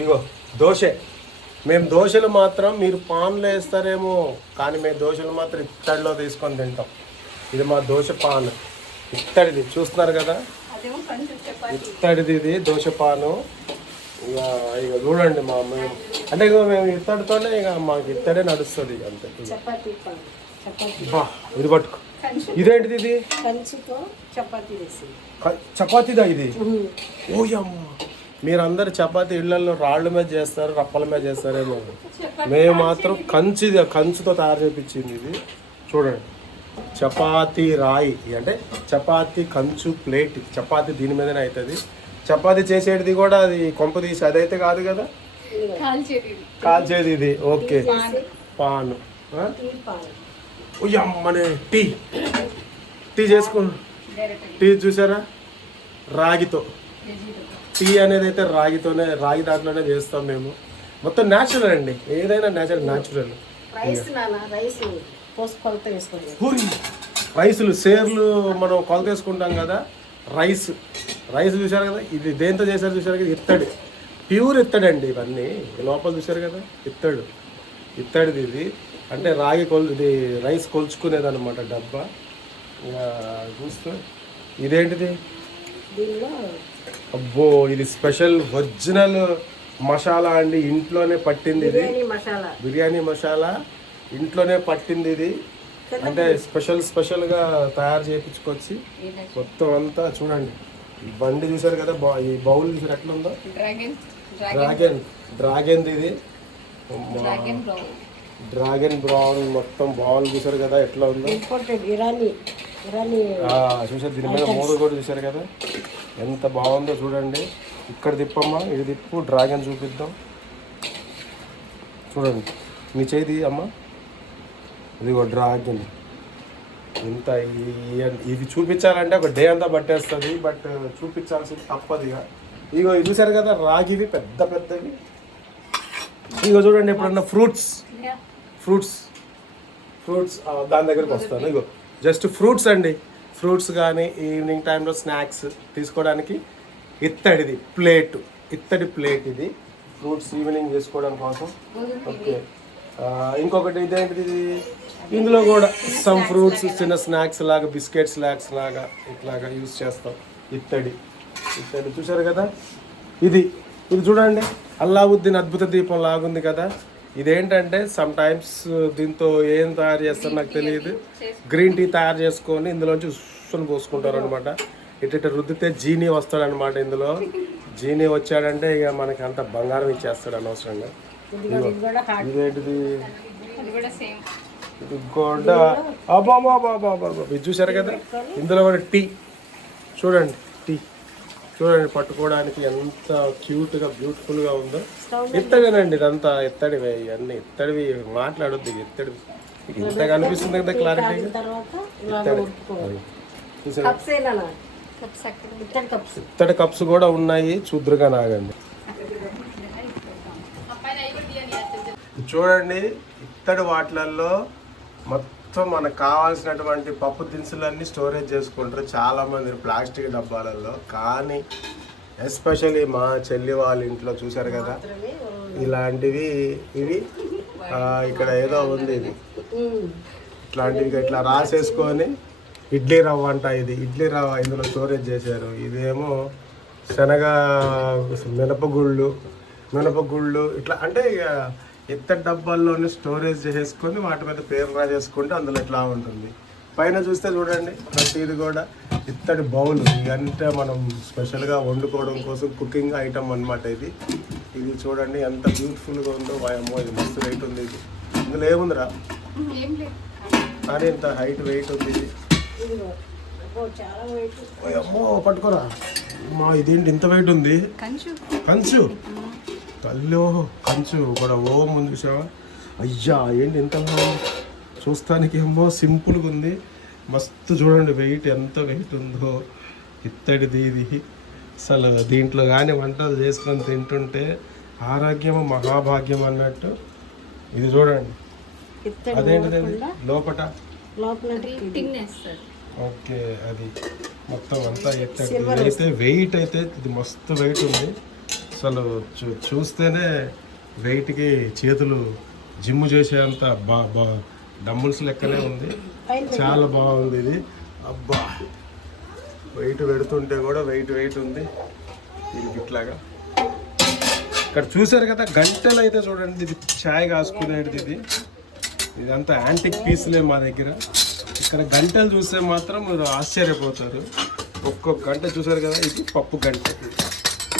ఇగో దోశ. మేము దోశలు మాత్రం మీరు పాన్లో వేస్తారేమో, కానీ మేము దోశలు మాత్రం ఇత్తడిలో తీసుకొని తింటాం. ఇది మా దోశ పాన్, ఇత్తడిది చూస్తున్నారు కదా, ఇత్తడిది ఇది దోశ పాను. ఇక ఇక చూడండి మేము అంటే ఇక మేము ఇత్తడితోనే ఇక మాకు ఇత్తడే నడుస్తుంది అంతే. ఇది పట్టుకో. ఇదేంటిది ఇది? చపాతీదా ఇది? ఓయమ్మ, మీరందరు చపాతీ ఇళ్లలో రాళ్ళ మీద చేస్తారు, రప్పల మీద చేస్తారేమో. మేము మాత్రం కంచుతో తయారు చేయించింది ఇది. చూడండి, చపాతీ రాయి అంటే చపాతీ కంచు ప్లేట్. చపాతీ దీని మీదనే అవుతుంది. చపాతీ చేసేది కూడా అది కొంప తీసి అదైతే కాదు కదా, కాల్చేది ఇది. ఓకే, పాను. అమ్మనే టీ చేసుకున్నా. టీ చూసారా, రాగితో. టీ అనేది అయితే రాగి దాంట్లోనే చేస్తాం మేము. మొత్తం న్యాచురల్ అండి, ఏదైనా న్యాచురల్. రైసులు సేర్లు మనం కొలత వేసుకుంటాం కదా, రైస్ చూసారు కదా, ఇది దేంతో చేశారు చూసారు కదా, ఇత్తడి, ప్యూర్ ఇత్తడి అండి ఇవన్నీ. లోపల చూసారు కదా, ఇత్తడిది ఇది. అంటే రాగి ఇది రైస్ కొలుచుకునేది అనమాట డబ్బా. చూస్తే ఇదేంటిది, అబ్బో ఇది స్పెషల్ ఒరిజినల్ మసాలా అండి, ఇంట్లోనే పట్టింది ఇది. బిర్యానీ మసాలా ఇంట్లోనే పట్టింది ఇది. అంటే స్పెషల్గా తయారు చేయించుకొచ్చి మొత్తం అంతా. చూడండి ఈ బండి చూసారు కదా, ఈ బౌల్ చూసారు ఎట్లా ఉందో, డ్రాగన్ ఇది, డ్రాగన్ బ్రౌన్ మొత్తం బౌల్ చూసారు కదా ఎట్లా ఉందో. చూసారు దీని మీద మూడు కూడా చూసారు కదా ఎంత బాగుందో. చూడండి ఇక్కడ తిప్పమ్మా, ఇది తిప్పు, డ్రాగన్ చూపిద్దాం. చూడండి మీ చేతి అమ్మా, ఇదిగో డ్రాగన్. ఇంత ఇది చూపించాలంటే ఒక డే అంతా పట్టేస్తుంది, బట్ చూపించాల్సింది తప్పదుగా. ఇగో ఇది చూసారు కదా, రాగివి పెద్దవి. ఇగో చూడండి, ఎప్పుడన్నా ఫ్రూట్స్ దాని దగ్గరికి వస్తాను. ఇగో జస్ట్ ఫ్రూట్స్ అండి, ఫ్రూట్స్ కానీ ఈవినింగ్ టైంలో స్నాక్స్ తీసుకోవడానికి ఇత్తడి ప్లేట్ ఇది, ఫ్రూట్స్ ఈవినింగ్ చేసుకోవడం కోసం. ఓకే, ఇంకొకటి ఇదేంటిది, ఇందులో కూడా సమ్ ఫ్రూట్స్ చిన్న స్నాక్స్ లాగా, బిస్కెట్ స్నాక్స్ లాగా ఇట్లాగా యూజ్ చేస్తాం. ఇత్తడి చూసారు కదా, ఇది చూడండి, అల్లావుద్దీన్ అద్భుత దీపం లాగుంది కదా. ఇదేంటంటే సమ్ టైమ్స్ దీంతో ఏం తయారు చేస్తారో నాకు తెలియదు, గ్రీన్ టీ తయారు చేసుకొని ఇందులోంచి ఉస్సుని పోసుకుంటారు అనమాట. ఇట్లా రుద్దితే జీనీ వస్తాడనమాట. ఇందులో జీనీ వచ్చాడంటే ఇక మనకి అంత బంగారం ఇచ్చేస్తాడు అనవసరంగా. ఇదేంటిది, ఇది కూడా ఇది చూసారు కదా, ఇందులో కూడా టీ చూడండి, పట్టుకోవడానికి ఎంత క్యూట్గా బ్యూటిఫుల్గా ఉందో. ఇత్తడినండి ఇదంతా, ఇత్తడివి ఇవన్నీ, ఇత్తడివి మాట్లాడొద్దు, ఇత్తడి ఇంతగా అనిపిస్తుంది కదా క్లారిటీగా. ఇత్తడి కప్స్ కూడా ఉన్నాయి, చూద్దురుగా నాగండి. చూడండి ఇత్తడి వాటిలల్లో మొత్తం మనకు కావాల్సినటువంటి పప్పు దినుసులన్నీ స్టోరేజ్ చేసుకుంటారు చాలామంది ప్లాస్టిక్ డబ్బాలలో. కానీ ఎస్పెషల్లీ మా చెల్లి వాళ్ళ ఇంట్లో చూసారు కదా ఇలాంటివి, ఇవి ఇక్కడ ఏదో ఉంది, ఇది ఇట్లాంటివి ఇట్లా రాసేసుకొని ఇడ్లీ రవ్వ అంట, ఇది ఇడ్లీ రవ్వ ఇందులో స్టోరేజ్ చేశారు. ఇదేమో శనగ మినపగుళ్ళు ఇట్లా, అంటే ఇక ఇత్తడి డబ్బాల్లోనే స్టోరేజ్ చేసుకొని వాటి మీద పేరు రాసేసుకుంటే అందులో ఇట్లా ఉంటుంది. పైన చూస్తే చూడండి ప్రతిది కూడా ఇత్తడి బౌల్, ఇదంటే మనం స్పెషల్గా వండుకోవడం కోసం కుకింగ్ ఐటమ్ అనమాట. ఇది చూడండి ఎంత బ్యూటిఫుల్గా ఉందో. వాయమ్మో, ఇది మస్తు వెయిట్ ఉంది. ఇది ఇందులో ఏముందిరా, కానీ ఇంత హైట్ వెయిట్ ఉంది ఇది. అమ్మో పట్టుకోరా మా, ఇదేంటి ఇంత వెయిట్ ఉంది. కంచు కూడా ఓం ఉంది చూసావా. అయ్యా ఏంటి ఇంత చూస్తానికి ఏమో సింపుల్గా ఉంది, మస్తు చూడండి వెయిట్ ఎంత వెయిట్ ఉందో. ఇత్తడిది ఇది. అసలు దీంట్లో కానీ వంటలు చేసుకొని తింటుంటే ఆరోగ్యము మహాభాగ్యం అన్నట్టు. ఇది చూడండి, అదేంటిది లోపట. ఓకే, అది మొత్తం అంతా ఇత్తడి అయితే వెయిట్ అయితే ఇది మస్తు వెయిట్ ఉంది. అసలు చూస్తేనే వెయిట్కి చేతులు జిమ్ చేసేంత డంబుల్స్ లెక్కనే ఉంది. చాలా బాగుంది ఇది. అబ్బా వెయిట్ పెడుతుంటే కూడా వెయిట్ ఉంది దీనికి ఇట్లాగా. ఇక్కడ చూసారు కదా గంటలు అయితే చూడండి, ఇది ఛాయ్ కాసుకునేది. ఇదంతా యాంటిక్ పీస్లే మా దగ్గర. ఇక్కడ గంటలు చూస్తే మాత్రం మీరు ఆశ్చర్యపోతారు. ఒక్కొక్క గంట చూసారు కదా, ఇది పప్పు గంట,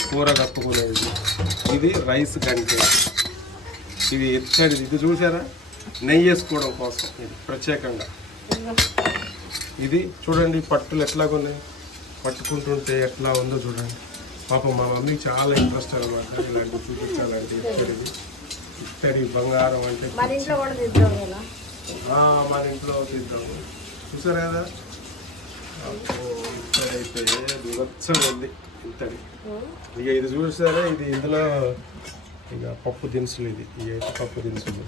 కూర కప్పుకునేది. ఇది రైస్ గంట, ఇది ఎత్తడిది. ఇది చూసారా, నెయ్యి వేసుకోవడం కోసం ఇది ప్రత్యేకంగా. ఇది చూడండి పట్టులు ఎట్లాగున్నాయి, పట్టుకుంటుంటే ఎట్లా ఉందో చూడండి. పాపం మా మమ్మీకి చాలా ఇంట్రెస్ట్ అనమాట ఇలాంటివి చూపించాలంటే. ఇత్తడి బంగారం అంటే మన ఇంట్లో తీద్దాము. చూసారు కదా, ఇత్తడైతే దురచ్చగా ఉంది ఇత్తడి. ఇక ఇది చూసారా, ఇది ఇందులో ఇక పప్పు దినుసులు. ఇది అయితే పప్పు దినుసులు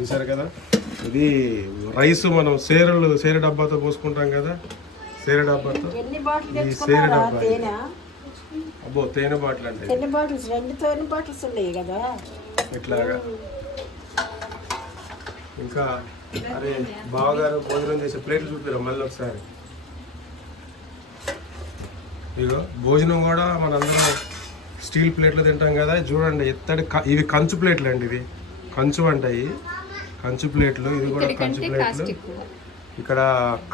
చూసారు కదా. ఇది రైస్ మనం సేర డబ్బాతో పోసుకుంటాం కదా, సేర డబ్బాతో. ఈ సేర డబ్బా, అబ్బో తేనె బాటిల్ అంటే ఇట్లాగా. ఇంకా అరే బావగారు భోజనం చేసే ప్లేట్లు చూపిరా మళ్ళీ ఒకసారి. ఇగో భోజనం కూడా మనందరం స్టీల్ ప్లేట్లు తింటాం కదా, చూడండి ఎత్తడి. ఇవి కంచు ప్లేట్లు అండి, ఇది కంచు అంటాయి, కంచు ప్లేట్లు. ఇది కూడా కంచు ప్లేట్లు. ఇక్కడ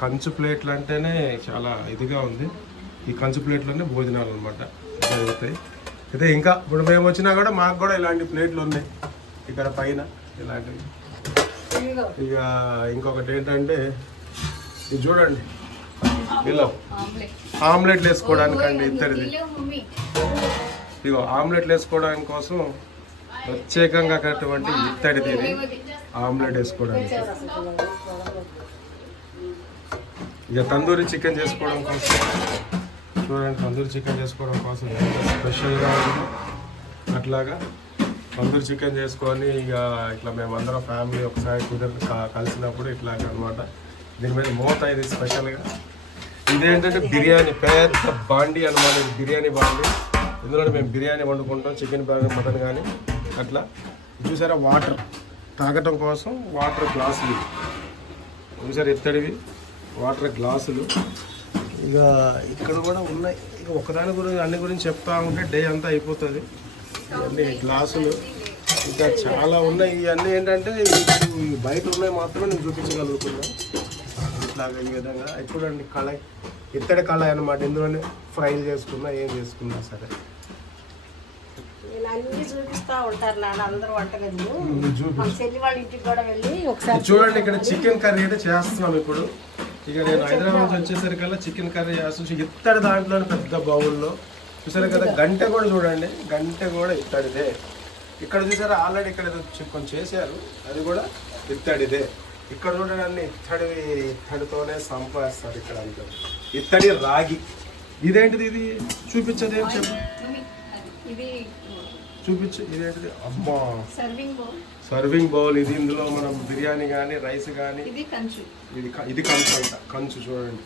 కంచు ప్లేట్లు అంటేనే చాలా ఇదిగా ఉంది. ఈ కంచు ప్లేట్లోనే భోజనాలు అనమాట జరుగుతాయి. అయితే ఇంకా ఇప్పుడు మేము వచ్చినా కూడా మాకు కూడా ఇలాంటి ప్లేట్లు ఉన్నాయి ఇక్కడ పైన ఇలాంటివి. ఇక ఇంకొకటి ఏంటంటే ఇది చూడండి, ఇలా ఆమ్లెట్లు వేసుకోవడానికి అండి ఇత్తడిది. ఇగో ఆమ్లెట్లు వేసుకోవడానికి కోసం ప్రత్యేకంగా అటువంటి ఇత్తడిది ఇది ఆమ్లెట్ వేసుకోవడానికి. ఇక తందూరి చికెన్ చేసుకోవడం కోసం చూడండి, తందూరి చికెన్ చేసుకోవడం కోసం స్పెషల్గా ఉంది. అట్లాగా తందూరి చికెన్ చేసుకొని ఇక ఇట్లా మేమందరం ఫ్యామిలీ ఒకసారి కలిసినప్పుడు ఇట్లాగా అనమాట. దీని మీద మూత ఇది స్పెషల్గా. ఇదేంటంటే బిర్యానీ పెద్ద బాండి అనమాట, ఇది బిర్యానీ బాండి. ఇందులో మేము బిర్యానీ వండుకుంటాం, చికెన్ మటన్ కానీ అట్లా. చూసారా వాటర్ తాగటం కోసం వాటర్ గ్లాసులు చూసారు, ఎత్తడివి వాటర్ గ్లాసులు. ఇక ఇక్కడ కూడా ఉన్నాయి. ఇక ఒకదాని గురించి అన్ని గురించి చెప్తా ఉంటే డే అంతా అయిపోతుంది. ఇవన్నీ గ్లాసులు ఇంకా చాలా ఉన్నాయి. ఇవన్నీ ఏంటంటే బయట ఉన్నాయి మాత్రమే నేను చూపించగలుగుతున్నాను. ఇట్లాగా ఈ విధంగా చూడండి కళాయి, ఇత్తడి కళాయి అనమాట. ఇందులోనే ఫ్రై చేసుకున్నా ఏం చేసుకున్నా సరే చూడండి. ఇక్కడ చికెన్ కర్రీ అయితే చేస్తున్నాం ఇప్పుడు. ఇక నేను హైదరాబాద్ వచ్చేసరికల్లా చికెన్ కర్రీ చేస్తాను ఇత్తడి దాంట్లోనే పెద్ద బౌల్లో. చూసారు కదా గంట కూడా చూడండి, గంట కూడా ఇత్తడిదే. ఇక్కడ చూసారా ఆల్రెడీ ఇక్కడ కొంచెం చేశారు, అది కూడా ఇత్తడిదే. ఇక్కడ చూడండి అన్ని ఇత్తడితోనే సంపాదిస్తారు ఇక్కడ అంతా. ఇత్తడి రాగి. ఇదేంటిది, ఇది చూపించదు ఏం చెప్పు, చూపించు. ఇదేంటిది, అమ్మా సర్వింగ్ బౌల్. ఇది ఇందులో మనం బిర్యానీ కానీ రైస్ కానీ. ఇది కంచు అంట, కంచు చూడండి.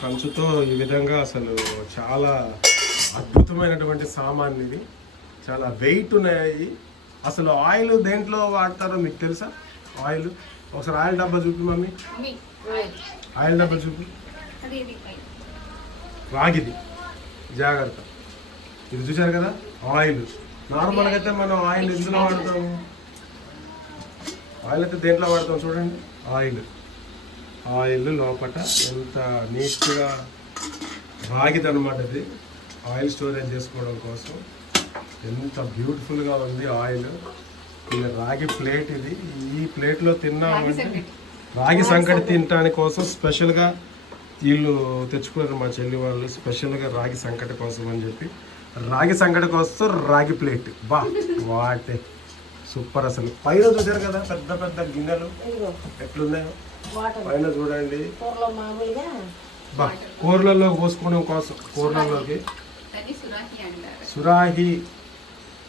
కంచుతో ఈ విధంగా అసలు చాలా అద్భుతమైనటువంటి సామాన్లు ఇవి. చాలా వెయిట్ ఉన్నాయి. అసలు ఆయిల్ దేంట్లో వాడతారో మీకు తెలుసా? ఆయిల్ ఒకసారి ఆయిల్ డబ్బా చూపి మమ్మీ, ఆయిల్ డబ్బా చూపి. రాగిది, జాగ్రత్త. ఇది చూసారు కదా ఆయిల్. నార్మల్గా అయితే మనం ఆయిల్ ఎందులో వాడతాము? ఆయిల్ అయితే దేంట్లో వాడతాం చూడండి. ఆయిల్ లోపల ఎంత నీట్గా రాగిది అనమాట. ఇది ఆయిల్ స్టోరేజ్ చేసుకోవడం కోసం ఎంత బ్యూటిఫుల్గా ఉంది ఆయిల్. ఇలా రాగి ప్లేట్ ఇది. ఈ ప్లేట్లో తిన్నామంటే రాగి సంకటి తినడానికి కోసం స్పెషల్గా వీళ్ళు తెచ్చుకున్నారు మా చెల్లి వాళ్ళు. స్పెషల్గా రాగి సంకటి కోసం అని చెప్పి రాగి సంకటి కోసం రాగి ప్లేట్. బా వాటే సూపర్. అసలు పైన చూసారు కదా పెద్ద పెద్ద గిన్నెలు ఎట్లున్నాయో పైన చూడండి. బా కూరలలో పోసుకోవడం కోసం, కూరలలోకి సురాహి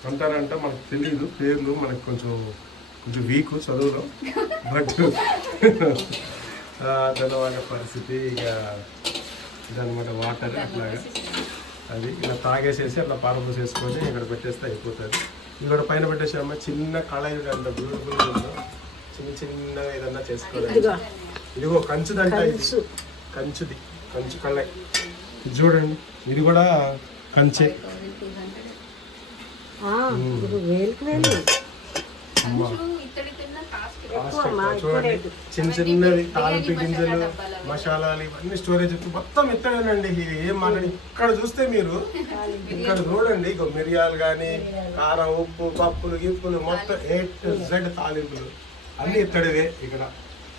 అంటారంట. మనకు తెలీదు పేర్లు, మనకు కొంచెం వీక్ చదువులో. బట్ తెలవాల పరిస్థితి. ఇక ఇదనమాట వాటర్. అట్లాగా అది ఇలా తాగేసేసి అట్లా పారబోసి వేసుకొని ఇక్కడ పెట్టేస్తే అయిపోతుంది. ఇక్కడ పైన పెట్టేసామా చిన్న కళాయి అంత బ్యూటిఫుల్గా ఉందో, చిన్న చిన్నగా ఏదన్నా చేసుకోవాలి. ఇదిగో కంచుదంట, ఇది కంచుది, కంచు కళాయి. ఇది చూడండి, ఇది కూడా కంచే. చూడండి చిన్న చిన్నవి తాలింపు గింజలు, మసాలాలు ఇవన్నీ స్టోరేజ్ మొత్తం ఇత్తడేనండి. ఇది ఏం మాట్లాడి ఇక్కడ చూస్తే మీరు ఇక్కడ చూడండి, మిరియాలు కానీ కారం, ఉప్పు, పప్పులు, గిప్పులు మొత్తం A to Z తాలింపులు అన్ని ఇత్తడివే. ఇక్కడ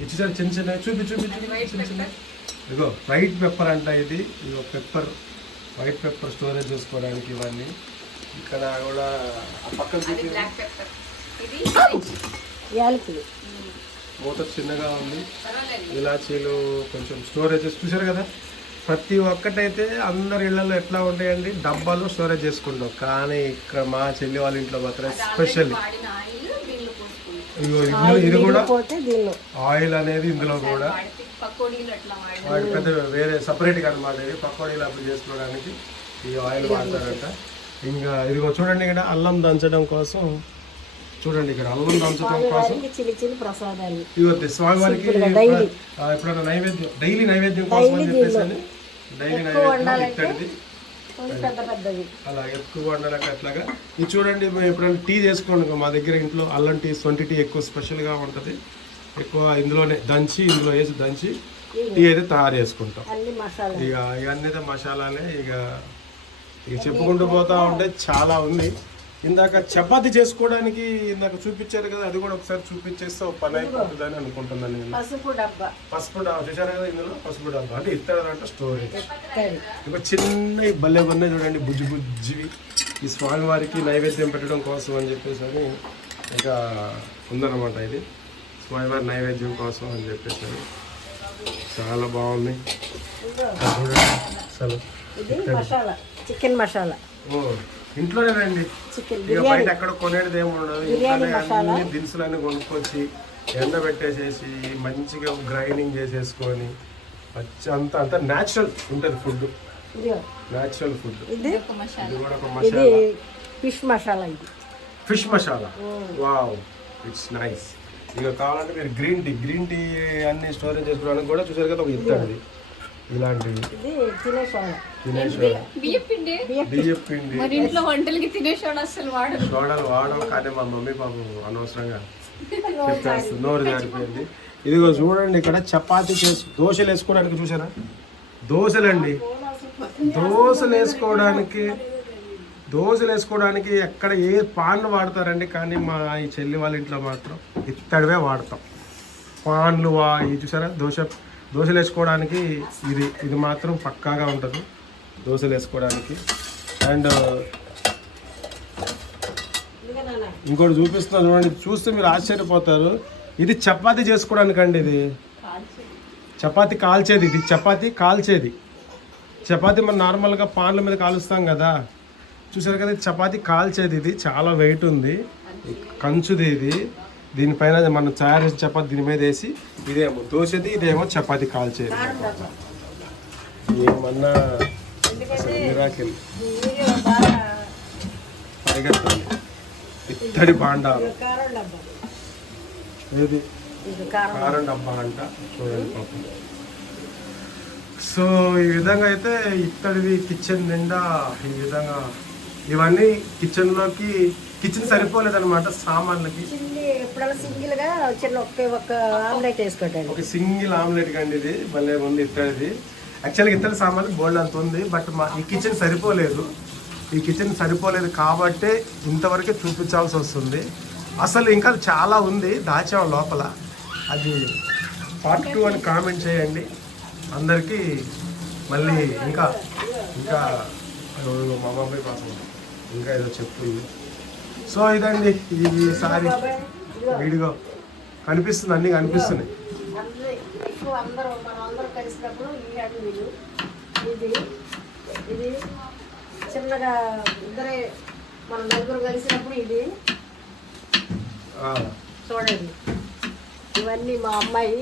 ఇచ్చేసారి చిన్న చిన్నవి చిన్న చిన్న. ఇదిగో వైట్ పెప్పర్ అంట, ఇది ఇదిగో పెప్పర్, వైట్ పెప్పర్ స్టోరేజ్ చేసుకోవడానికి ఇవన్నీ. ఇక్కడ కూడా పక్కన మూత చిన్నగా ఉంది. ఇలాచీలు కొంచెం స్టోరేజ్ చూసారు కదా. ప్రతి ఒక్కటైతే అందరి ఇళ్లలో ఎట్లా ఉంటాయండి, డబ్బాలో స్టోరేజ్ చేసుకుంటాం. కానీ ఇక్కడ మా చెల్లి వాళ్ళ ఇంట్లో మాత్రం స్పెషల్ ఇది కూడా ఆయిల్ అనేది ఇందులో కూడా పెద్ద వేరే సపరేట్గా అనమాట. ఇది పకోడీలు అప్పుడు చేసుకోవడానికి ఈ ఆయిల్ వాడతారంట. ఇంకా ఇదిగో చూడండి, ఇక్కడ అల్లం దంచడం కోసం చూడండి, ఇక్కడ అల్లం దంచడం కోసం ఇవన్నీ స్వామివారికి ఎప్పుడైనా నైవేద్యం, డైలీ నైవేద్యం కోసం అని చెప్పేసి డైలీ నైవేద్యం ఇక్కడిది అలా ఎక్కువ వండడానికి అట్లాగా. ఇది చూడండి, మేము ఎప్పుడైనా టీ చేసుకోండి మా దగ్గర ఇంట్లో అల్లం టీ, సొంటి టీ ఎక్కువ స్పెషల్గా ఉంటుంది. ఎక్కువ ఇందులోనే దంచి, ఇందులో వేసి దంచి టీ అయితే తయారు చేసుకుంటాం. ఇక ఇవన్నీ మసాలాలే. ఇక చెప్పుకుంటూ పోతా ఉంటే చాలా ఉంది. ఇందాక చపాతీ చేసుకోవడానికి ఇందాక చూపించారు కదా, అది కూడా ఒకసారి చూపించేస్తే ఒక పని అయిపోతుందని అనుకుంటున్నాను నేను. పసుపు డబ్బా చూసారు కదా, ఇందులో పసుపు డబ్బా అంటే ఇత్తడంట స్టోరేజ్. ఇక చిన్న భలే ఉన్నాయి చూడండి, బుజ్జి బుజ్జివి. ఈ స్వామివారికి నైవేద్యం పెట్టడం కోసం అని చెప్పేసి అని ఇంకా ఉందన్నమాట. ఇది స్వామివారి నైవేద్యం కోసం అని చెప్పేసి అని చాలా బాగుంది అసలు. చికెన్ మసాలా ఇంట్లోనే రండి, ఇక బయట ఎక్కడ కొనేది ఏమి ఉండదు. ఇంట్లోనే అన్ని దినుసులన్నీ కొనుక్కొచ్చి ఎండబెట్టేసేసి మంచిగా గ్రైండింగ్ చేసేసుకొని అంతా అంతా న్యాచురల్ ఉంటుంది ఫుడ్, న్యాచురల్ ఫుడ్. ఇది కూడా ఒక మసాలా, ఫిష్ మసాలా. ఇది fish masala. Wow, it's nice. ఇక కావాలంటే మీరు గ్రీన్ టీ అన్ని స్టోరేజ్ చేసుకోవడానికి కూడా చూసారు కదా, ఒక ఇత్తడిది ఇలాంటివి. సోడాలు వాడడం కానీ మా మమ్మీ పాపం అనవసరంగా చెప్పేస్తుంది, నోరు జారిపోయింది. ఇదిగో చూడండి, ఇక్కడ చపాతీ దోశలు వేసుకోవడానికి చూసారా, దోశలండి. దోశలు వేసుకోవడానికి ఎక్కడ ఏ పాన్లు వాడతారండి, కానీ మా ఈ చెల్లి వాళ్ళ ఇంట్లో మాత్రం ఇత్తడివే వాడతాం పాన్లు. ఇది చూసారా, దోశలు వేసుకోవడానికి ఇది మాత్రం పక్కాగా ఉంటుంది దోశలు వేసుకోవడానికి. అండ్ ఇంకోటి చూపిస్తున్నా చూడండి, చూస్తే మీరు ఆశ్చర్యపోతారు. ఇది చపాతీ చేసుకోవడానికి అండి, ఇది చపాతీ కాల్చేది. ఇది చపాతీ కాల్చేది. చపాతీ మనం నార్మల్గా పాన్ల మీద కాలుస్తాం కదా, చూసారు కదా, చపాతీ కాల్చేది. ఇది చాలా వెయిట్ ఉంది, కంచుది ఇది. దీనిపైన మనం తయారు చేసిన చపాతీ దీని మీద వేసి, ఇదేమో దోశది, ఇదేమో చపాతీ కాల్చేది. ఏమన్నా మిరాకిల్. ఇత్తడి బాండాలు, ఇది కారం డబ్బా అంట చూడండి పాపం. సో ఈ విధంగా అయితే ఇత్తడివి కిచెన్ నిండా ఈ విధంగా ఇవన్నీ కిచెన్ సరిపోలేదన్నమాట సామాన్లకి. ఒక సింగిల్ ఆమ్లెట్ కండి ఇది, భలే ఉంది ఇత్తడిది. యాక్చువల్గా ఇత్తడి సామాన్లు బోల్డ్ అంత ఉంది, బట్ ఈ కిచెన్ సరిపోలేదు కాబట్టే ఇంతవరకే చూపించాల్సి వస్తుంది. అసలు ఇంకా చాలా ఉంది దాచాం లోపల. అది పార్ట్ 2 అని కామెంట్ చేయండి అందరికీ. మళ్ళీ ఇంకా మా బాబాయ్ పాపం ఇంకా ఏదో చెప్తుంది. సో ఇదండి ఈసారి వీడియో కనిపిస్తుంది, అన్నీ కనిపిస్తున్నాయి. ఇది చిన్నగా ఇద్దరే మన నలుగురు కలిసినప్పుడు ఇది చూడండి. ఇవన్నీ మా అమ్మాయి.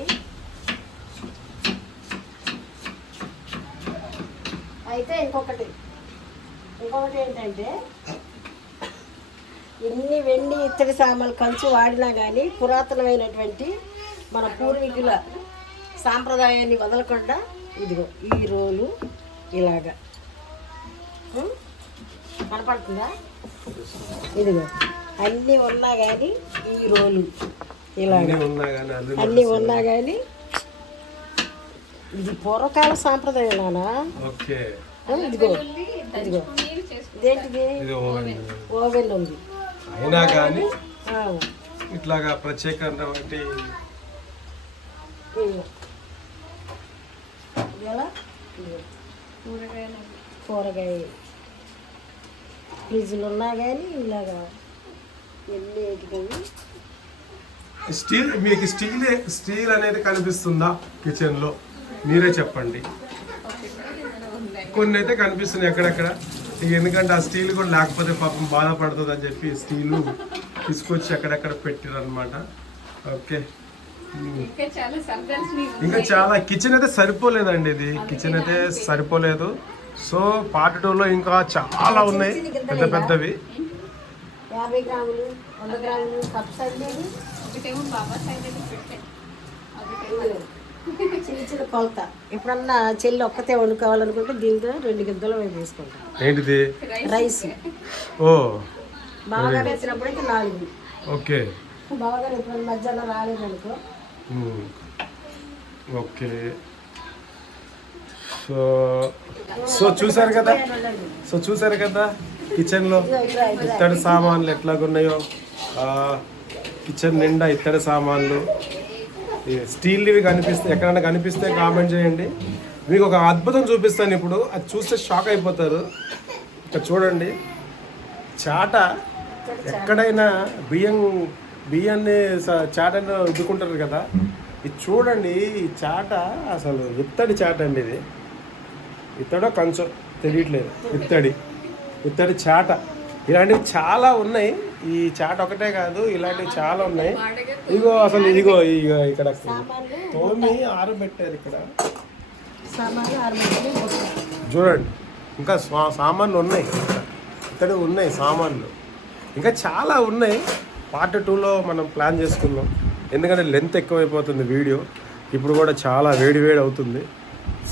అయితే ఇంకొకటి ఇంకొకటి ఏంటంటే ఎన్ని వెండి ఇత్తడి సామాన్లు కంచు వాడినా కానీ పురాతనమైనటువంటి మన పూర్వీకుల సాంప్రదాయాన్ని వదలకుండా ఇదిగో ఈ రోలు ఇలాగా కనపడుతుందా? ఇదిగో అన్నీ ఉన్నా కానీ ఈ రోలు ఇలాగా అన్నీ ఉన్నా కానీ ఇది పూర్వకాల సాంప్రదాయం నానా. ఇదిగో ఇదిగో ఇదేంటిది ఓవెన్ ఉంది అయినా కానీ ఇట్లాగా ప్రత్యేకమైనటువంటి కూరగాయ ఫ్రిడ్జ్లు ఉన్నా కానీ ఇలాగా స్టీల్ మీకు స్టీల్ అనేది కనిపిస్తుందా కిచెన్ లో? మీరే చెప్పండి. కొన్ని అయితే కనిపిస్తున్నాయి ఎక్కడెక్కడ, ఎందుకంటే ఆ స్టీల్ కూడా లేకపోతే పాపం బాధపడుతుంది అని చెప్పి స్టీల్ తీసుకొచ్చి అక్కడెక్కడ పెట్టారు అనమాట. ఓకే, ఇంకా చాలా కిచెన్ అయితే సరిపోలేదండి. ఇది కిచెన్ అయితే సరిపోలేదు. సో పార్ట్ 2లో ఇంకా చాలా ఉన్నాయి పెద్ద పెద్దవి. 50 గ్రాములు 100 గ్రాములు కప్స్ అన్నీ చిన్న చిన్న కొలత. ఎప్పుడన్నా చెల్లి ఒక్కతే వండుకోవాలనుకుంటే దీంట్లో 2 గిద్దలు వేసుకుంటాం. ఏంటిది? రైస్. ఓ బావగారు వేసినప్పుడైతే 4. ఓకే. బావగారు ఎప్పుడన్నా మధ్యాహ్నం రాలేదనుకో. ఓకే. సో చూసారు కదా కిచెన్లో ఇత్తడి సామాన్లు ఎట్లాగున్నాయో. కిచెన్ నిండా ఇత్తడి సామాన్లు, స్టీల్వి కనిపిస్తే ఎక్కడైనా కనిపిస్తే కామెంట్ చేయండి. మీకు ఒక అద్భుతం చూపిస్తాను ఇప్పుడు, అది చూస్తే షాక్ అయిపోతారు. ఇక్కడ చూడండి, చాట ఎక్కడైనా బియ్యాన్ని చాటను ఇద్దుకుంటారు కదా, ఇది చూడండి. ఈ చాట అసలు ఇత్తడి చాట అండి. ఇది ఇత్తడో కంచో తెలియట్లేదు. ఇత్తడి చాట. ఇలాంటివి చాలా ఉన్నాయి. ఈ చాట ఒకటే కాదు, ఇలాంటివి చాలా ఉన్నాయి. ఇగో ఇక్కడ తోమి ఆరబెట్టారు. ఇక్కడ చూడండి, ఇంకా సామాన్లు ఉన్నాయి. ఇత్తడి ఉన్నాయి సామాన్లు, ఇంకా చాలా ఉన్నాయి. పార్ట్ 2లో మనం ప్లాన్ చేసుకున్నాం, ఎందుకంటే లెంత్ ఎక్కువైపోతుంది వీడియో. ఇప్పుడు కూడా చాలా వేడి అవుతుంది.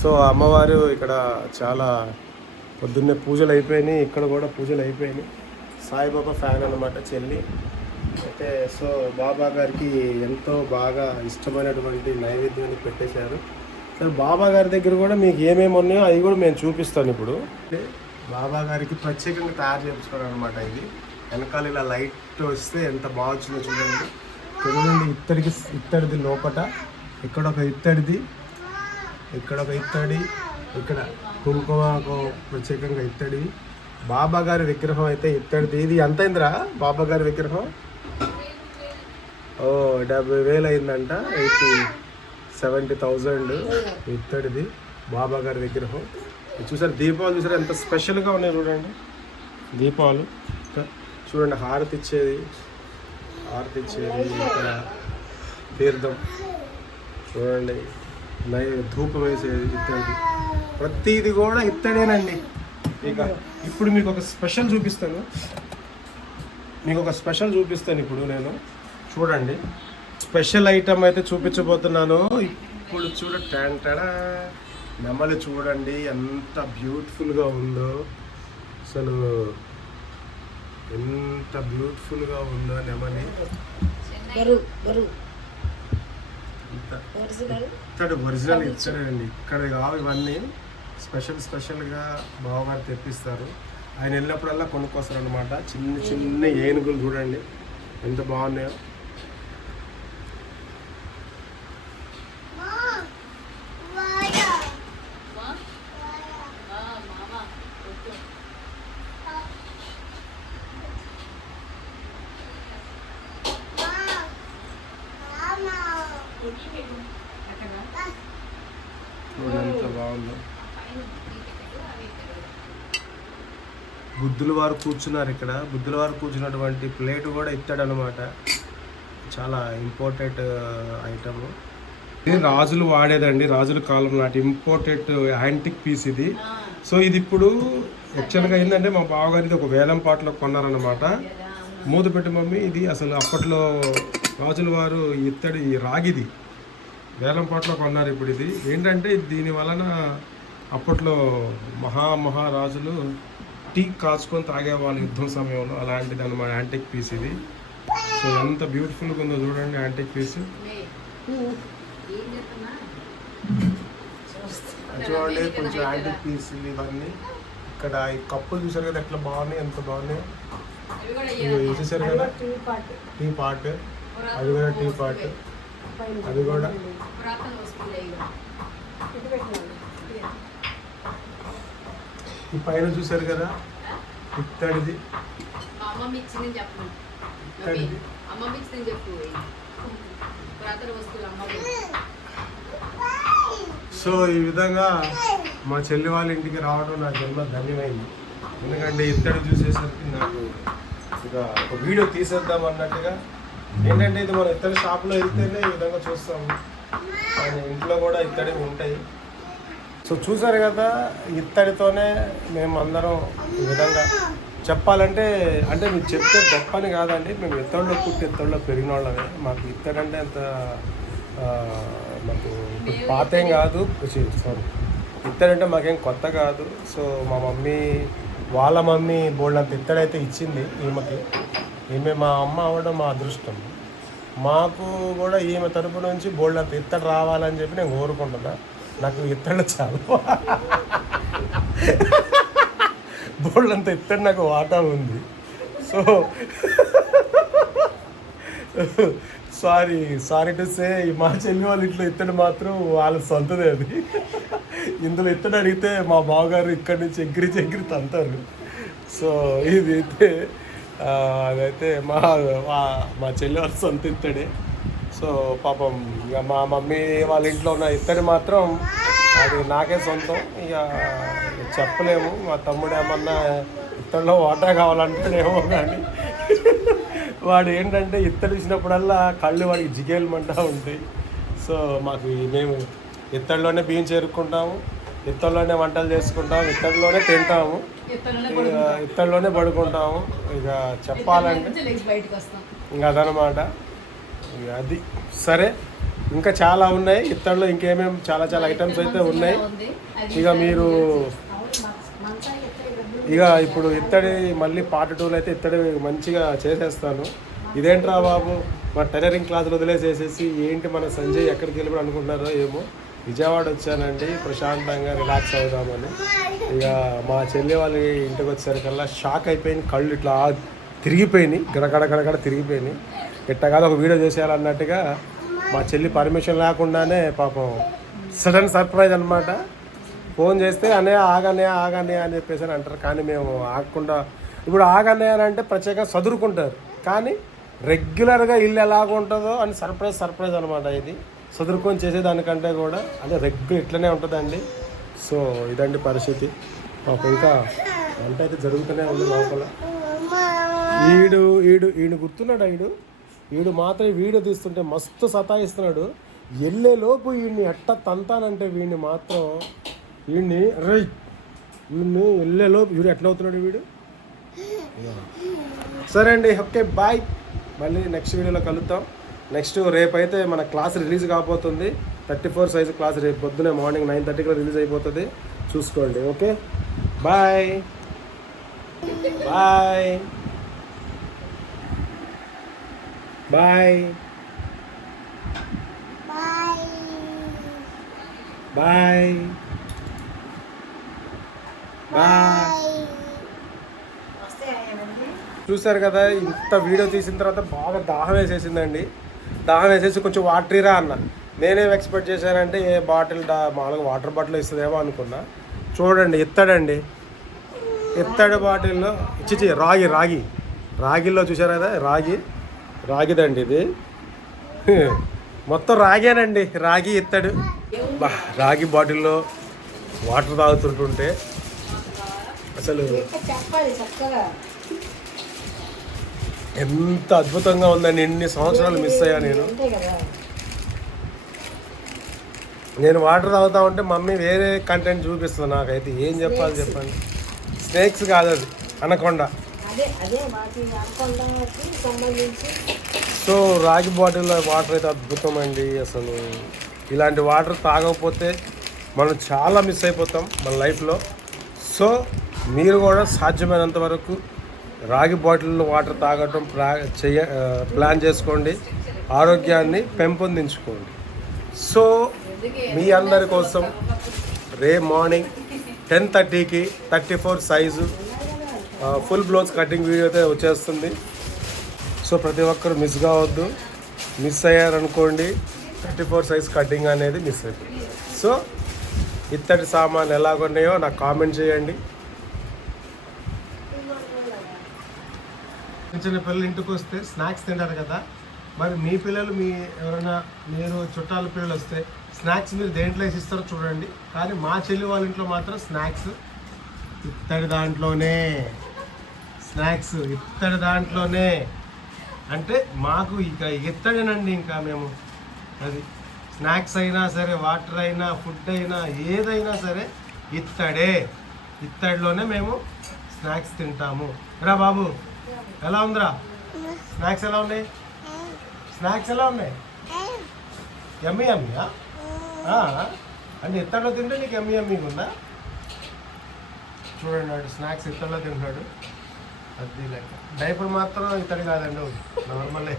సో అమ్మవారు ఇక్కడ చాలా పొద్దున్నే పూజలు అయిపోయినాయి, ఇక్కడ కూడా పూజలు అయిపోయినాయి. సాయిబాబా ఫ్యాన్ అనమాట చెల్లి అయితే. సో బాబా గారికి ఎంతో బాగా ఇష్టమైనటువంటి నైవేద్యాన్ని పెట్టేశారు. సో బాబా గారి దగ్గర కూడా మీకు ఏమేమి ఉన్నాయో అవి కూడా మేము చూపిస్తాను ఇప్పుడు. బాబా గారికి ప్రత్యేకంగా తయారు చేయించుకోవడం అనమాట. ఇది వెనకాల ఇలా లైట్ వస్తే ఎంత బాగా వచ్చిందో చూడండి. చూడండి, ఇత్తడిది లోపట, ఇక్కడ ఒక ఇత్తడిది, ఇక్కడ ఒక ఇత్తడి, ఇక్కడ కుంకుమకు ప్రత్యేకంగా ఇత్తడి. బాబా గారి విగ్రహం అయితే ఇత్తడిది. ఇది ఎంత అయిందిరా బాబా గారి విగ్రహం? 70,000 అయిందంట. 70,000 ఇత్తడిది బాబా గారి విగ్రహం. చూసారు దీపాలు, చూసారు ఎంత స్పెషల్గా ఉన్నాయి చూడండి. దీపాలు చూడండి, హారతి ఇచ్చేది. ఇక్కడ తీర్థం చూడండి, ధూపం వేసేది ఇత్తడి. ప్రతిది కూడా ఇత్తడేనండి. ఇక ఇప్పుడు మీకు ఒక స్పెషల్ చూపిస్తాను. ఇప్పుడు నేను చూడండి, స్పెషల్ ఐటమ్ అయితే చూపించబోతున్నాను. ఇప్పుడు టెంటడా నెమలి చూడండి ఎంత బ్యూటిఫుల్గా ఉందో. అసలు ఎంత బ్యూటిఫుల్గా ఉందో నెమలి. ఇత్తడి ఒరిజినల్ ఇత్తడండి. ఇక్కడ కావు ఇవన్నీ స్పెషల్గా బావగారు తెప్పిస్తారు. ఆయన వెళ్ళినప్పుడల్లా కొనుక్కొస్తారు అనమాట. చిన్న ఏనుగులు చూడండి ఎంత బాగున్నాయో. ఎంత బాగుందో. బుద్ధుల వారు కూర్చున్నారు ఇక్కడ. బుద్ధుల వారు కూర్చున్నటువంటి ప్లేట్ కూడా ఇత్తడనమాట. చాలా ఇంపార్టెంట్ ఐటమ్. ఇది రాజులు వాడేదండి, రాజుల కాలం నాటి ఇంపార్టెంట్ యాంటిక్ పీస్ ఇది. సో ఇది ఇప్పుడు యాక్చువల్గా ఏంటంటే మా బావగారిది ఒక వేలం పాటలో కొన్నారన్నమాట. మూత పెట్టి మమ్మీ ఇది అసలు అప్పట్లో రాజుల వారు ఇత్తడి ఈ రాగిది వేలం పాటలో కొన్నారు. ఇప్పుడు ఇది ఏంటంటే దీని వలన అప్పట్లో మహారాజులు టీ కాచుకొని తాగేవాళ్ళు యుద్ధం సమయంలో. అలాంటిది అన్నమాట యాంటిక్ పీస్ ఇది. సో ఎంత బ్యూటిఫుల్గా ఉందో చూడండి యాంటిక్ పీస్. చూడండి కొంచెం యాంటిక్ పీస్ ఇవన్నీ. ఇక్కడ ఈ కప్పులు చూసారు కదా ఎట్లా బాగున్నాయి, ఎంత బాగున్నాయి. చూసారు కదా టీ పాట్, అది కూడా టీ పాట్, అది కూడా ఈ పైన చూసారు కదా ఇత్తడిది. సో ఈ విధంగా మా చెల్లి వాళ్ళ ఇంటికి రావడం నా జన్మ ధన్యమైంది. ఎందుకంటే ఇత్తడి చూసేసరికి నాకు ఇక ఒక వీడియో తీసేద్దాం అన్నట్టుగా. ఏంటంటే ఇది మన ఇత్తడి షాప్లో వెళ్తేనే ఈ విధంగా చూస్తాము, కానీ ఇంట్లో కూడా ఇత్తడి ఉంటాయి. సో చూసారు కదా ఇత్తడితోనే మేము అందరం ఈ విధంగా చెప్పాలంటే, అంటే మీరు చెప్తే గొప్ప అని కాదండి, మేము ఇత్తడిలో పుట్టి ఇత్తడిలో పెరిగిన వాళ్ళమే. మాకు ఇత్తడి అంటే అంత మాకు పాత ఏం కాదు, సారీ ఇత్తడి అంటే మాకేం కొత్త కాదు. సో మా మమ్మీ వాళ్ళ మమ్మీ బోల్డంత ఇత్తడైతే ఇచ్చింది ఈమెకి. ఈమె మా అమ్మ అవ్వడం మా అదృష్టం. మాకు కూడా ఈమె తరపు నుంచి బోల్డంత ఇత్తడి రావాలని చెప్పి నేను కోరుకుంటున్నా. నాకు ఇత్తడిలో చాలా బోల్డంత ఇత్తడి నాకు వాటా ఉంది. సో సారీ టు సే మా చెల్లి వాళ్ళ ఇంట్లో ఇత్తడి మాత్రం వాళ్ళ సొంతదే. అది ఇందులో ఇత్తడి అడిగితే మా బావగారు ఇక్కడి నుంచి ఎగిరి తంతారు. సో ఇదైతే అదైతే మా చెల్లి వాళ్ళ సొంత ఇత్తడే. సో పాపం ఇక మా మమ్మీ వాళ్ళ ఇంట్లో ఉన్న ఇత్తడి మాత్రం అది నాకే సొంతం. ఇక చెప్పలేము, మా తమ్ముడు ఏమన్నా ఇత్తడిలో వాటా కావాలంటేనేమో, కానీ వాడు ఏంటంటే ఇత్తడి ఇచ్చినప్పుడల్లా కళ్ళు వాడికి జిగేలమంటా ఉంటాయి. సో మాకు మేము ఇత్తడిలోనే బియ్యం చేరుకుంటాము, ఇత్తడిలోనే వంటలు చేసుకుంటాము, ఇత్తడిలోనే తింటాము, ఇత్తడిలోనే పడుకుంటాము. ఇక చెప్పాలంటే ఇంకా అదనమాట. ఇక అది సరే, ఇంకా చాలా ఉన్నాయి ఇత్తడిలో, ఇంకేమేమి చాలా ఐటమ్స్ అయితే ఉన్నాయి. ఇక మీరు ఇక ఇప్పుడు ఇత్తడి మళ్ళీ పార్ట్ 2లో అయితే ఇత్తడి మంచిగా చేసేస్తాను. ఇదేంట్రా బాబు మా టైలరింగ్ క్లాసులు వదిలేసేసేసి ఏంటి మన సంజయ్ ఎక్కడికి వెళ్ళి అనుకుంటున్నారో ఏమో. విజయవాడ వచ్చానండి ప్రశాంతంగా రిలాక్స్ అవుదామని. ఇక మా చెల్లి వాళ్ళ ఇంటికి వచ్చేసరికల్లా షాక్ అయిపోయింది, కళ్ళు ఇట్లా తిరిగిపోయినాయి, గడగడ తిరిగిపోయినాయి. ఇట్టగా ఒక వీడియో చేసేయాలన్నట్టుగా మా చెల్లి పర్మిషన్ లేకుండానే పాపం సడన్ సర్ప్రైజ్ అనమాట. ఫోన్ చేస్తే ఆగన్నయ్య అని చెప్పేసి అని అంటారు, కానీ మేము ఆగకుండా. ఇప్పుడు ఆగన్నయ్య అని అంటే ప్రత్యేకంగా చదువుకుంటారు, కానీ రెగ్యులర్గా ఇల్లు ఎలాగుంటుందో అని సర్ప్రైజ్ అనమాట. ఇది చదువుకొని చేసేదానికంటే కూడా అంటే రెగ్యులర్ ఇట్లనే ఉంటుందండి. సో ఇదండి పరిస్థితి. పాపం ఇంకా వంట అయితే జరుగుతూనే ఉంది లోపల. ఈడు గుర్తున్నాడు, ఈడు మాత్రం వీడియో తీస్తుంటే మస్తు సతాయిస్తున్నాడు. వెళ్ళేలోపు వీడిని ఎట్ట తంతానంటే వీడిని మాత్రం వీడిని వెళ్ళేలోపు వీడు ఎట్లా అవుతున్నాడు వీడు. సరే అండి, ఓకే బాయ్. మళ్ళీ నెక్స్ట్ వీడియోలో కలుద్దాం. నెక్స్ట్ రేపైతే మన క్లాస్ రిలీజ్ కాబోతుంది. 34 సైజు క్లాస్ రేపు పొద్దునే మార్నింగ్ 9:30కి రిలీజ్ అయిపోతుంది, చూసుకోండి. Okay bye bye bye bye bye. చూసారు కదా, ఇంత వీడియో తీసిన తర్వాత బాగా దాహం వేసేసిందండి. దాహం వేసేసి కొంచెం వాటర్ ఇరా అన్న. నేనేం ఎక్స్పెక్ట్ చేశానంటే ఏ బాటిల్ మామూలుగా వాటర్ బాటిల్ ఇస్తుందేమో అనుకున్నా. చూడండి ఇత్తడి బాటిల్లో ఇచ్చి రాగిలో చూసారు కదా, రాగిదండి ఇది. మొత్తం రాగేనండి, రాగి ఇత్తడు. రాగి బాటిల్లో వాటర్ తాగుతుంటుంటే అసలు ఎంత అద్భుతంగా ఉందండి. ఎన్ని సంవత్సరాలు మిస్ అయ్యా నేను వాటర్ తాగుతా ఉంటే మమ్మీ వేరే కంటెంట్ చూపిస్తుంది. నాకైతే ఏం చెప్పాలి చెప్పండి. స్నేక్స్ కాదు అది, అనకొండ. అదే అదే వాటి అనకొండకి సంబంధించి. సో రాగి బాటిల్లో వాటర్ అయితే అద్భుతం అండి. అసలు ఇలాంటి వాటర్ తాగకపోతే మనం చాలా మిస్ అయిపోతాం మన లైఫ్లో. సో మీరు కూడా సాధ్యమైనంత వరకు రాగి బాటిల్లో వాటర్ తాగటం ప్లాన్ చేసుకోండి, ఆరోగ్యాన్ని పెంపొందించుకోండి. సో మీ అందరి కోసం రేపు మార్నింగ్ 10:30కి 34 size full blouse cutting video అయితే వచ్చేస్తుంది. సో ప్రతి ఒక్కరు మిస్ కావద్దు. మిస్ అయ్యారనుకోండి 34 సైజ్ కటింగ్ అనేది మిస్ అయిపోయింది. సో ఇత్తడి సామాన్లు ఎలాగున్నాయో నాకు కామెంట్ చేయండి. చిన్న పిల్లలు ఇంటికి వస్తే స్నాక్స్ తింటారు కదా, మరి మీ పిల్లలు మీరు చుట్టాల పిల్లలు వస్తే స్నాక్స్ మీరు దేంట్లో వేసి ఇస్తారో చూడండి. కానీ మా చెల్లి వాళ్ళ ఇంట్లో మాత్రం స్నాక్స్ ఇత్తడి దాంట్లోనే, స్నాక్స్ ఇత్తడి దాంట్లోనే. అంటే మాకు ఇక ఇత్తడేనండి. ఇంకా మేము అది స్నాక్స్ అయినా సరే, వాటర్ అయినా, ఫుడ్ అయినా, ఏదైనా సరే ఇత్తడిలోనే మేము స్నాక్స్ తింటాము. రా బాబు, ఎలా ఉందిరా స్నాక్స్? ఎలా ఉన్నాయి స్నాక్స్? ఎలా ఉన్నాయి? ఎమ్మి ఎమ్మియా? అంటే ఇత్తడిలో తింటే నీకు ఎమ్మిగా ఉందా? చూడండి, వాడు స్నాక్స్ ఇత్తడిలో తింటున్నాడు. అది లెక్క. డైపర్ మాత్రం ఇత్తడి కాదండి, నార్మలే.